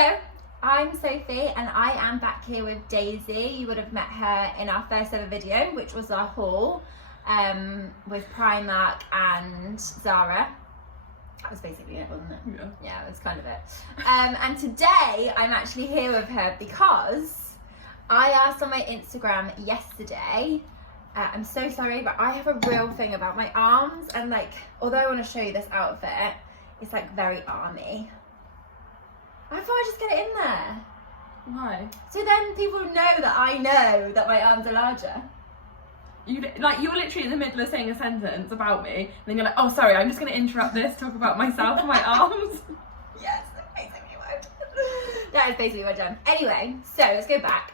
So, I'm Sophie and I am back here with Daisy. You would have met her in our first ever video, which was our haul with Primark and Zara. That was basically it, wasn't it? Yeah, it was kind of it. And today I'm actually here with her because I asked on my Instagram yesterday, I'm so sorry, but I have a real thing about my arms, and like, although I want to show you this outfit, it's like very army. I thought I'd just get it in there. Why? So then people know that I know that my arms are larger. You're literally in the middle of saying a sentence about me, and then you're like, oh sorry, I'm just going to interrupt this, talk about myself and my arms. Yes, that's basically what that is basically what I've done. Anyway, so let's go back.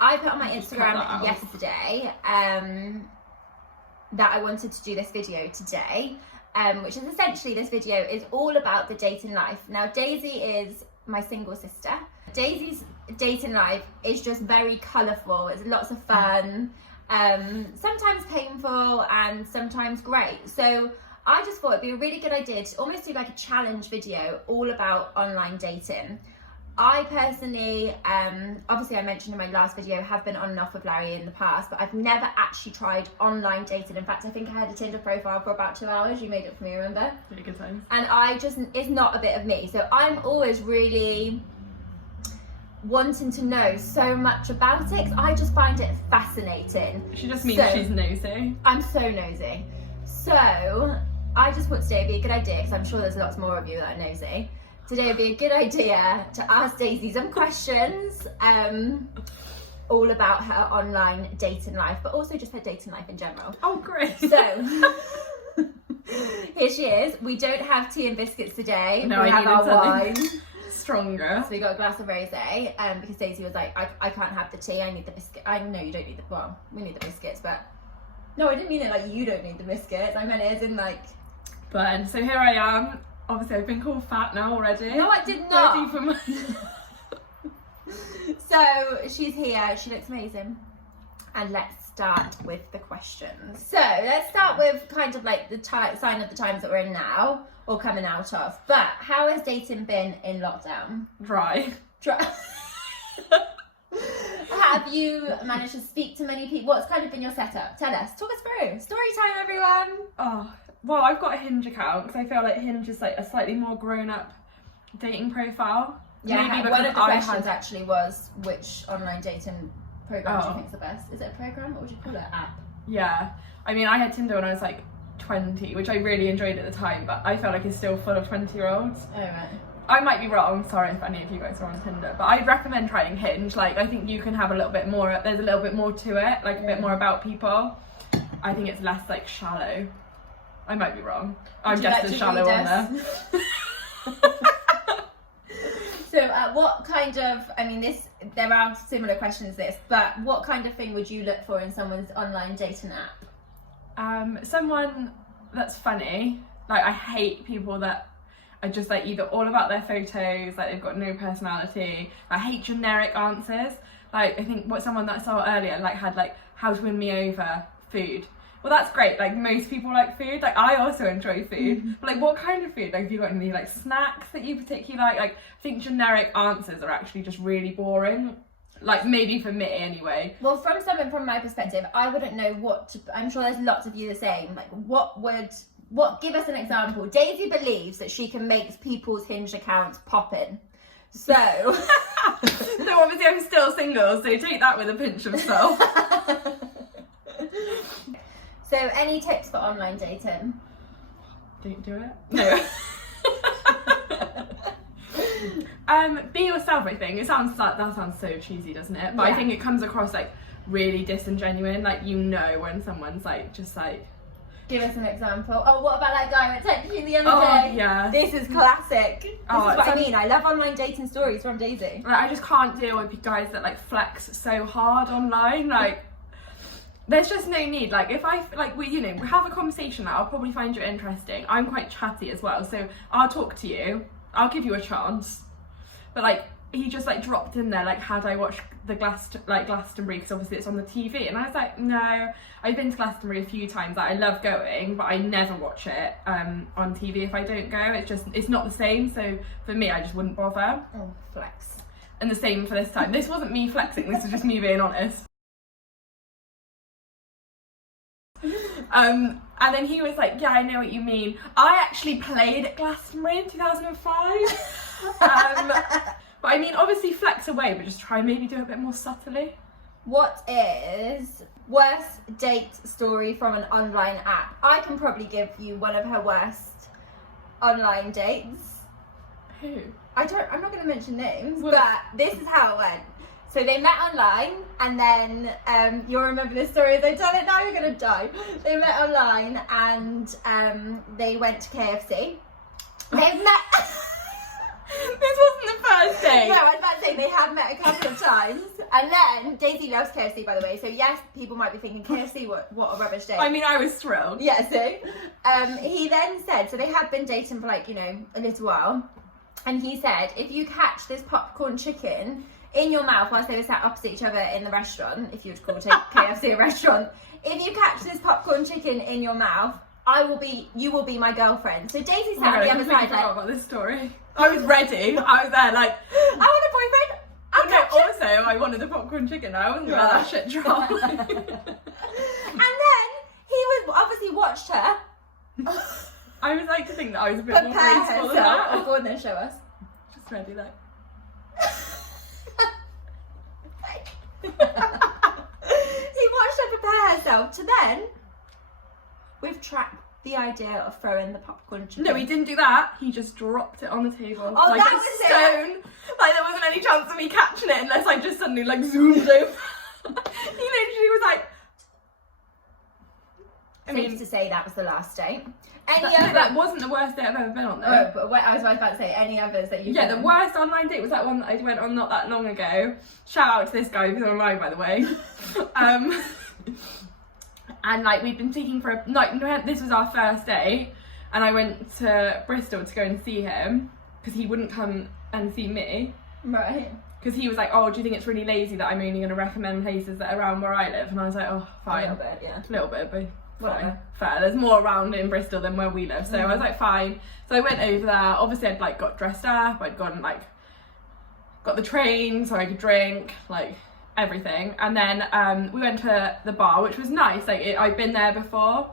I put on my Instagram yesterday that I wanted to do this video today, which is essentially, this video is all about the dating life. Now, Daisy is my single sister. Daisy's dating life is just very colourful. It's lots of fun, sometimes painful and sometimes great. So I just thought it'd be a really good idea to almost do like a challenge video all about online dating. I personally, obviously I mentioned in my last video, have been on and off with Larry in the past, but I've never actually tried online dating. In fact, I think I had a Tinder profile for about 2 hours. You made it for me, remember? Really good times. And it's not a bit of me. So I'm always really wanting to know so much about it, 'cause I just find it fascinating. She just means she's nosy. I'm so nosy. So I just thought today would be a good idea, because I'm sure there's lots more of you that are nosy. Today would be a good idea to ask Daisy some questions all about her online dating life, but also just her dating life in general. Oh, great. So, here she is. We don't have tea and biscuits today. No, we have our wine. Stronger. So we got a glass of rosé, because Daisy was like, I can't have the tea, I need the biscuit. I know you don't need we need the biscuits, but no, I didn't mean it like you don't need the biscuits. I meant it as in like... But, so here I am. Obviously, I've been called fat now already. No, I did not. Ready for my... So she's here. She looks amazing. And let's start with the questions. So let's start with kind of like the sign of the times that we're in now, or coming out of. But how has dating been in lockdown? Dry. Have you managed to speak to many people? What's kind of been your setup? Tell us. Talk us through. Story time, everyone. Oh. Well, I've got a Hinge account because I feel like Hinge is like a slightly more grown-up dating profile. Yeah, maybe one of the questions actually was, which online dating program do you think is the best? Is it a program? What would you call it? App? Yeah. I mean, I had Tinder when I was like 20, which I really enjoyed at the time, but I felt like it's still full of 20-year-olds. Oh, right. I might be wrong, sorry if any of you guys are on Tinder, but I'd recommend trying Hinge. Like, I think you can have a little bit more, there's a little bit more to it, like a bit more about people. I think it's less like shallow. I might be wrong. I'm just as shallow on there. So what kind of, I mean, there are similar questions to this, but what kind of thing would you look for in someone's online dating app? Someone that's funny. Like, I hate people that are just like either all about their photos, like they've got no personality. I hate generic answers. Like, I think someone that I saw earlier like had like, how to win me over, food. Well, that's great. Like, most people like food. Like, I also enjoy food. But, like, what kind of food? Like, have you got any, like, snacks that you particularly like? Like, I think generic answers are actually just really boring. Like, maybe for me, anyway. Well, from my perspective, I wouldn't know what to... I'm sure there's lots of you the same. Like, give us an example. Daisy believes that she can make people's Hinge accounts poppin'. So... So, obviously, I'm still single, so take that with a pinch of salt. So, any tips for online dating? Don't do it. No. Be yourself, I think. That sounds so cheesy, doesn't it? But yeah. I think it comes across like really disingenuine. Like, you know when someone's like just like... Give us an example. Oh, what about that guy who texted you the other day? Yeah. This is classic. This is what I mean. I love online dating stories from Daisy. Like, I just can't deal with guys that like flex so hard online. Like, there's just no need. Like, if we have a conversation that I'll probably find you interesting. I'm quite chatty as well, so I'll talk to you. I'll give you a chance. But like, he just like dropped in there like, had I watched the Glastonbury, because obviously it's on the TV, and I was like, no. I've been to Glastonbury a few times, like, I love going, but I never watch it on TV if I don't go. It's not the same, so for me I just wouldn't bother. Oh, flex. And the same for this time. This wasn't me flexing, this was just me being honest. And then he was like, yeah, I know what you mean. I actually played at Glastonbury in 2005. But I mean, obviously flex away, but just try and maybe do it a bit more subtly. What is worst date story from an online app? I can probably give you one of her worst online dates. Who? I'm not going to mention names, Well, but this is how it went. So they met online, and then you'll remember this story. As I tell it now, you're going to die. They met online, and they went to KFC. They met. This wasn't the first date. No, I was about to say they had met a couple of times, and then Daisy loves KFC, by the way. So yes, people might be thinking KFC, what a rubbish date. I mean, I was thrilled. Yeah. So he then said, so they had been dating for like, you know, a little while, and he said, if you catch this popcorn chicken in your mouth whilst they were sat opposite each other in the restaurant, if you would call KFC a restaurant, if you catch this popcorn chicken in your mouth, you will be my girlfriend. So Daisy sat on the other side like, about this story. I was ready. I was there like, I want a boyfriend. I'll catch him. Also, I wanted the popcorn chicken. I wasn't gonna let that shit drop. And then he would obviously watched her I would like to think that I was a bit more prepare graceful than herself. Oh, that. go on then, show us. Just ready, like. He watched her prepare herself to then, with trap, the idea of throwing the popcorn chicken. No, he didn't do that. He just dropped it on the table. Oh, like that a was it. stone. Like there wasn't any chance of me catching it unless I just suddenly like zoomed over. He literally was like. I mean, Safe to say that was the last date. that wasn't the worst date I've ever been on though. Oh, but I was about to say any others that you've Yeah, been the on? worst online date was that one that I went on not that long ago. Shout out to this guy who's online, by the way. And like we'd been speaking for this was our first date, and I went to Bristol to go and see him because he wouldn't come and see me. Right. Because he was like, oh, do you think it's really lazy that I'm only going to recommend places that are around where I live? And I was like, oh, fine. A little bit, yeah. A little bit, but Whatever. fine. Fair. There's more around in Bristol than where we live. So I was like, fine. So I went over there. Obviously, I'd like got dressed up. I'd gone like, got the train so I could drink, like everything. And then we went to the bar, which was nice. Like I'd been there before.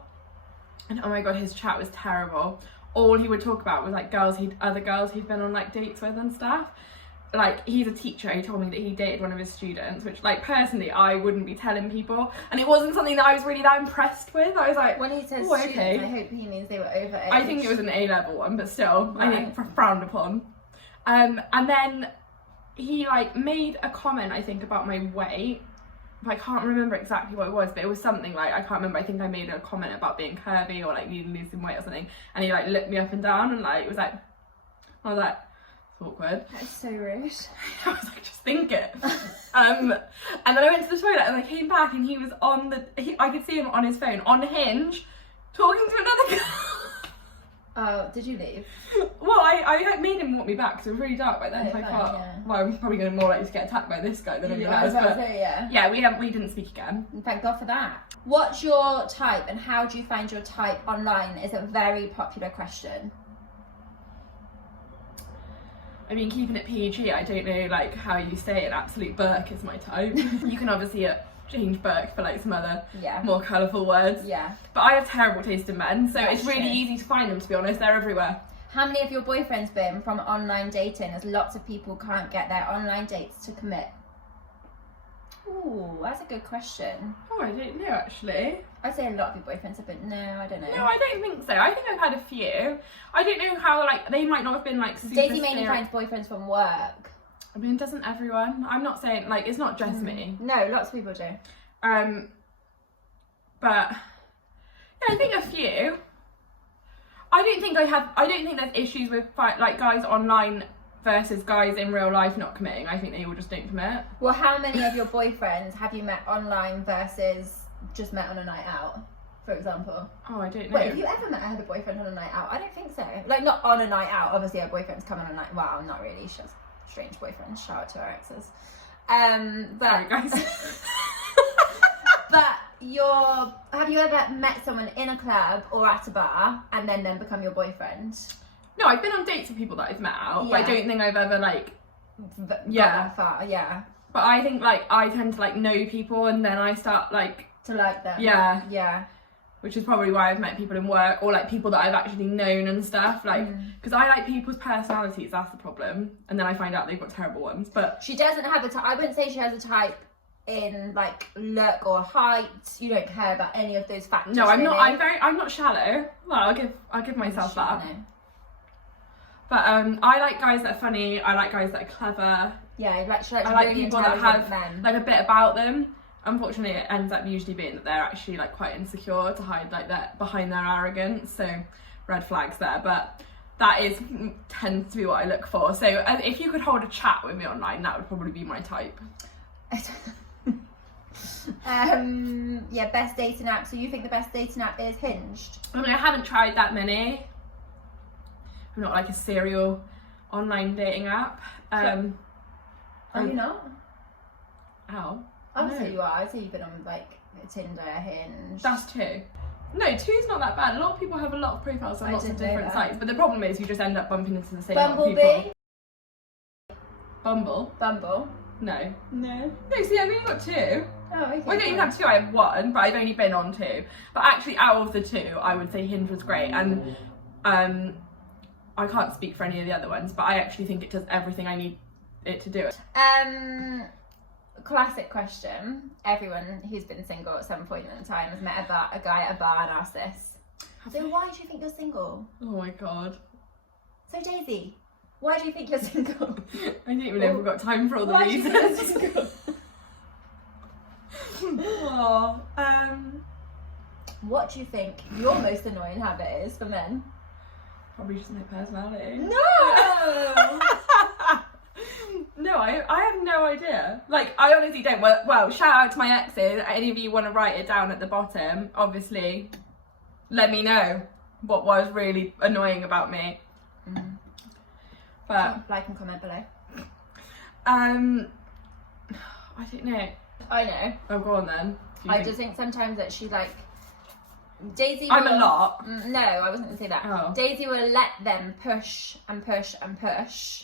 And oh my God, his chat was terrible. All he would talk about was like other girls he'd been on like dates with and stuff. Like he's a teacher, he told me that he dated one of his students, which like personally I wouldn't be telling people, and it wasn't something that I was really that impressed with. I was like, when he says oh, students, okay. I hope he means they were over age. I think it was an A-level one, but still, Right. I think frowned upon. And then he like made a comment, I think, about my weight. I can't remember exactly what it was, but it was something like, I can't remember, I think I made a comment about being curvy or like needing to lose some weight or something, and he like looked me up and down and like, it was like, I was like, awkward. That's so rude. I was like, just think it. And then I went to the toilet and I came back and he was on I could see him on his phone, on Hinge, talking to another girl. Oh, did you leave? Well, I made him want me back because it was really dark by then. Oh, So I fine, can't. yeah. Well, I'm probably going to more likely to get attacked by this guy than anyone I was else. about to But say, yeah. yeah, we didn't speak again. Thank God for that. What's your type and how do you find your type online is a very popular question. I mean, keeping it PG, I don't know like how you say it. Absolute Burke is my type. You can obviously change Burke for like some other more colourful words. Yeah. But I have terrible taste in men, so That's it's really true. easy to find them, to be honest. They're everywhere. How many of your boyfriends been from online dating, as lots of people can't get their online dates to commit? Ooh, that's a good question. Oh, I don't know actually. I'd say a lot of your boyfriends have been, no, I don't know. No, I don't think so. I think I've had a few. I don't know how, like, they might not have been like super Daisy mainly serious. finds boyfriends from work. I mean, doesn't everyone? I'm not saying, like, it's not just me. No, lots of people do. But yeah, I think a few. I don't think there's issues with like guys online versus guys in real life not committing. I think they all just don't commit. Well, how many of your boyfriends have you met online versus just met on a night out, for example? Oh, I don't know. Wait, have you ever met a boyfriend on a night out? I don't think so. Like, not on a night out. Obviously, our boyfriends come on a night. Well, not really. strange boyfriends. Shout out to our exes. But Sorry, guys. but have you ever met someone in a club or at a bar and then become your boyfriend? No, I've been on dates with people that I've met out, but I Yeah. don't think I've ever like. Got Yeah. that far, yeah. But I think like I tend to like know people and then I start like. To like them. Yeah. Yeah. Which is probably why I've met people in work or like people that I've actually known and stuff. Like, because I like people's personalities, that's the problem. And then I find out they've got terrible ones. But She doesn't have a type. I wouldn't say she has a type in like look or height. You don't care about any of those factors. no, I'm really. not. I'm not shallow. Well, I'll give myself that. No. But I like guys that are funny. I like guys that are clever. Yeah, she likes I like really people that intelligent have men. like a bit about them. Unfortunately, it ends up usually being that they're actually like quite insecure to hide like that behind their arrogance. So red flags there. But that tends to be what I look for. So if you could hold a chat with me online, that would probably be my type. Yeah, best dating app. So you think the best dating app is Hinged? I mean, I haven't tried that many. I'm not like a serial online dating app. Are you not? Ow. I would No. say you are. I'd say you've been on like Tinder, Hinge. That's 2. No, 2's not that bad. A lot of people have a lot of profiles on I lots of didn't know different that. sites, but the problem is you just end up bumping into the same lot of people. Bumblebee. Bumble? Bumble. No. No. No, see, I've only got 2. Oh, okay. Well, I don't even have 2, I have 1, but I've only been on 2. But actually, out of the 2, I would say Hinge was great, and I can't speak for any of the other ones, but I actually think it does everything I need it to do. Classic question. Everyone who's been single at some point in time has met a guy at a bar and asked this. So why do you think you're single? Oh my god. So Daisy, why do you think you're single? I don't even know if we've got time for all the Why do you think you're reasons. single? Oh, What do you think your most annoying habit is for men? probably just my personality. No! No, I have no idea. Like, I honestly don't. Well, shout out to my exes. Any of you want to write it down at the bottom, obviously, let me know what was really annoying about me. But, like and comment below. I don't know. I know. Oh, go on then. I just think sometimes that she like Daisy. I'm will, a lot. No, I wasn't gonna say that. Oh. Daisy will let them push and push and push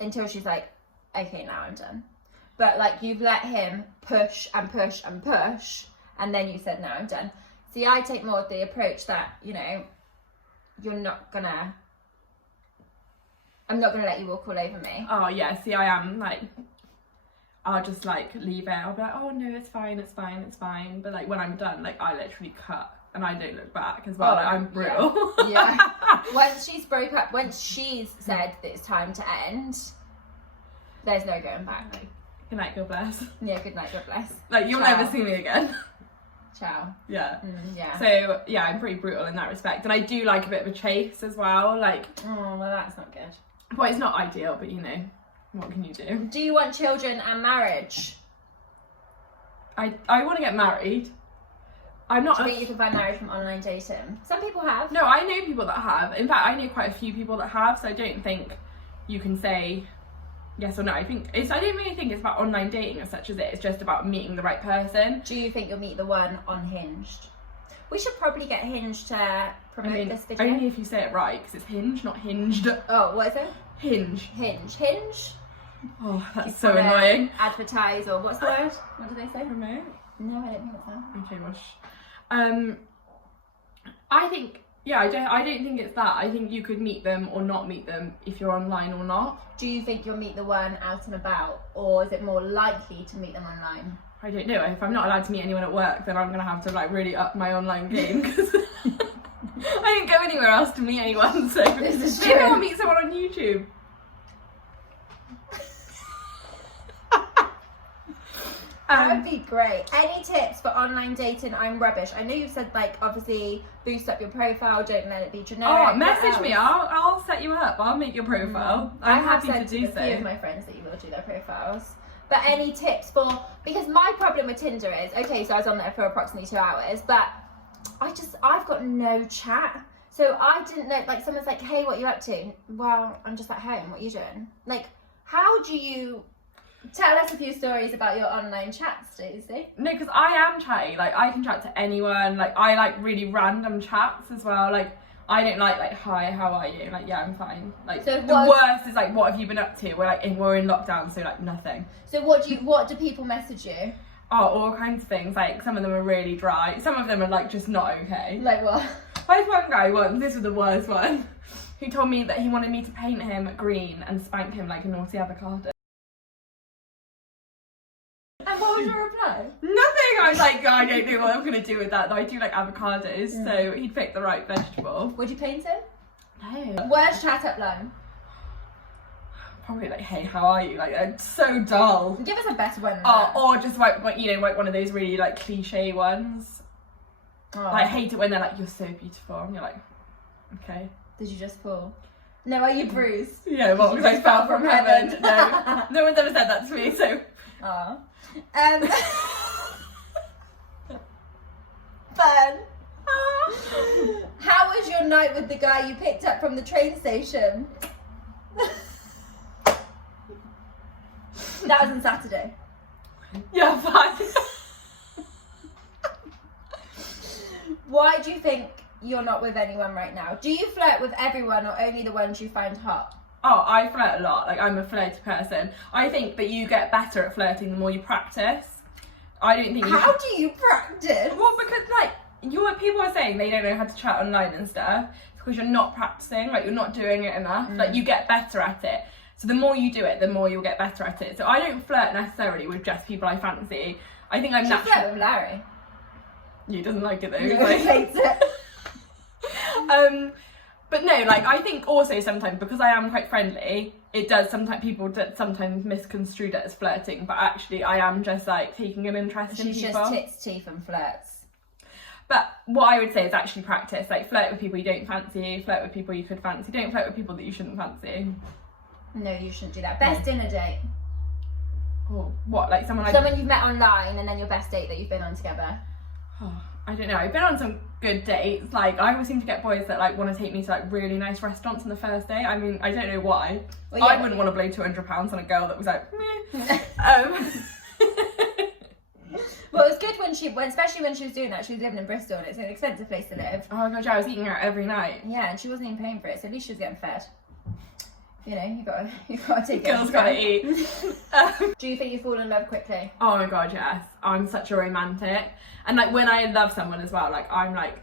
until she's like, okay, now I'm done. But like you've let him push and push and push, and then you said, now I'm done. See, I take more of the approach that, you know, I'm not gonna let you walk all over me. Oh yeah, see, I am like, I'll just like leave it. I'll be like, oh no, it's fine, it's fine, it's fine. But like when I'm done, like I literally cut and I don't look back as well. Oh, like, I'm brutal. Yeah. Once she's said that it's time to end, there's no going back. Good night, God bless. Yeah, good night, God bless. Like you'll Ciao. never see me again. Ciao. Yeah. Yeah. So yeah, I'm pretty brutal in that respect, and I do like a bit of a chase as well. Like, Oh, well, that's not good. well, it's not ideal, but you know, what can you do? Do you want children and marriage? I want to get married. I'm not. Do you think you can find marriage from online dating? Some people have. No, I know people that have. In fact, I know quite a few people that have. So I don't think you can say yes or no. I don't really think it's about online dating as such as it. It's just about meeting the right person. Do you think you'll meet the one on Hinged? We should probably get Hinge to promote this video. Only if you say it right, because it's Hinge, not Hinged. Oh, what is it? Hinge. Hinge? Oh, that's You so wanna annoying. Advertise, or what's the word? What do they say? Promote? No, I don't think it's that. Okay, mush. I think, yeah, I don't think it's that. I think you could meet them or not meet them if you're online or not. Do you think you'll meet the one out and about, or is it more likely to meet them online? I don't know. If I'm not allowed to meet anyone at work, then I'm gonna have to like really up my online game because I didn't go anywhere else to meet anyone. So This is maybe true. I'll meet someone on YouTube. That would be great. Any tips for online dating? I'm rubbish. I know you've said like obviously boost up your profile, don't let it be generic. Oh, message me. I'll set you up. I'll make your profile. I'm happy to do a few of so. my friends that you will do their profiles. But any tips for, because my problem with Tinder is, okay, so I was on there for approximately 2 hours, but I've got no chat. So I didn't know, like, someone's like, hey, what are you up to? Well, I'm just at home. What are you doing? Like, how do you... Tell us a few stories about your online chats, Daisy. No, because I am chatty. Like, I can chat to anyone. Like, I like really random chats as well. Like, I don't like, hi, how are you? Like, yeah, I'm fine. Like, so the worst is like, what have you been up to? We're in lockdown, so like nothing. So what do people message you? Oh, all kinds of things. Like, some of them are really dry. Some of them are like just not okay. Like what? I had one guy once, this was the worst one, who told me that he wanted me to paint him green and spank him like a naughty avocado. And what was your reply? Nothing! I was like, I don't know what I'm going to do with that, though I do like avocados, so he'd pick the right vegetable. Would you paint him? No. Worst chat up line? Probably like, hey, how are you? Like, it's so dull. Give us a better one than that. Or just like one of those really like cliche ones. Oh. Like, I hate it when they're like, you're so beautiful, and you're like, okay. Did you just fall? No, are you bruised? Yeah, well, because I fell from heaven. No, no one's ever said that to me, so. Oh. Fun. How was your night with the guy you picked up from the train station? That was on Saturday. Yeah, fine. Why do you think you're not with anyone right now? Do you flirt with everyone or only the ones you find hot? Oh, I flirt a lot. Like, I'm a flirty person. I think that you get better at flirting the more you practice. I don't think How do you practice? Well, because, like, people are saying they don't know how to chat online and stuff because you're not practicing, like, you're not doing it enough. Like, you get better at it. So the more you do it, the more you'll get better at it. So I don't flirt necessarily with just people I fancy. I think I'm naturally... flirt with Larry. He doesn't like it, though. He hates it. But no, like, I think also sometimes, because I am quite friendly, people sometimes misconstrued it as flirting, but actually I am just, like, taking an interest in people. She's just tits, teeth and flirts. But what I would say is actually practice. Like, flirt with people you don't fancy, flirt with people you could fancy. Don't flirt with people that you shouldn't fancy. No, you shouldn't do that. Best dinner date? Oh, what, like someone you've met online and then your best date that you've been on together? Oh, I don't know. I've been on some good dates. Like, I always seem to get boys that like want to take me to like really nice restaurants on the first day. I mean, I don't know why. Well, yeah, I wouldn't want to blow £200 on a girl that was like, meh. Well, it was good especially when she was doing that. She was living in Bristol and it's an expensive place to live. Oh my god, yeah, I was eating out every night. Yeah, and she wasn't even paying for it, so at least she was getting fed. You know, you gotta take it. Girls gotta eat. Do you think you fall in love quickly? Oh my god, yes. I'm such a romantic. And like when I love someone as well, like I'm like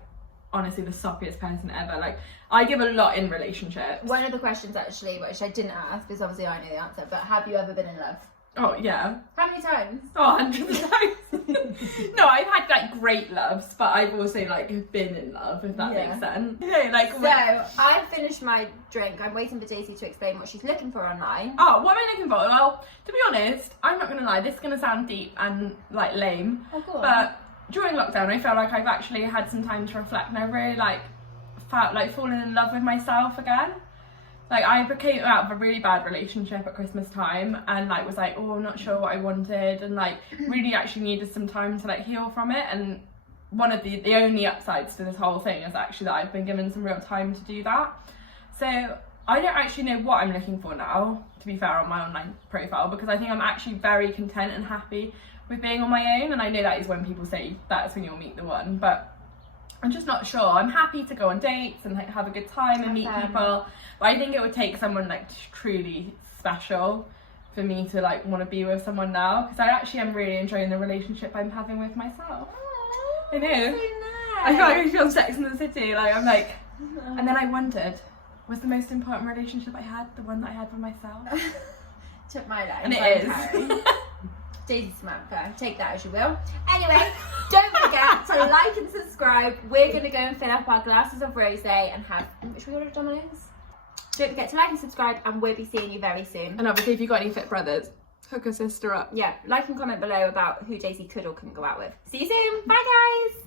honestly the soppiest person ever. Like I give a lot in relationships. One of the questions actually, which I didn't ask because obviously I know the answer, but have you ever been in love? Oh yeah. How many times? Oh, hundreds of times. No, I've had like great loves, but I've also like been in love, if that makes sense. Yeah, like so I've finished my drink. I'm waiting for Daisy to explain what she's looking for online. Oh, what am I looking for? Well, to be honest, I'm not gonna lie, this is gonna sound deep and like lame. Oh, cool. But during lockdown I felt like I've actually had some time to reflect and I really like felt like falling in love with myself again. Like I came out of a really bad relationship at Christmas time and like was like, oh, I'm not sure what I wanted and like really actually needed some time to like heal from it. And one of the only upsides to this whole thing is actually that I've been given some real time to do that. So I don't actually know what I'm looking for now, to be fair, on my online profile, because I think I'm actually very content and happy with being on my own. And I know that is when people say that's when you'll meet the one, but I'm just not sure. I'm happy to go on dates and like have a good time and meet people, but I think it would take someone like truly special for me to like want to be with someone now, because I actually am really enjoying the relationship I'm having with myself. Aww, I know. So nice. I feel like I feel on Sex and the City. Like I'm like, and then I wondered, was the most important relationship I had the one that I had with myself? Took my life. And it is. Daisy Samantha, take that as you will. Anyway, don't forget to like and subscribe. We're going to go and fill up our glasses of rosé and have, should we order Domino's? Don't forget to like and subscribe and we'll be seeing you very soon. And obviously if you've got any fit brothers, hook a sister up. Yeah, like and comment below about who Daisy could or couldn't go out with. See you soon. Bye guys.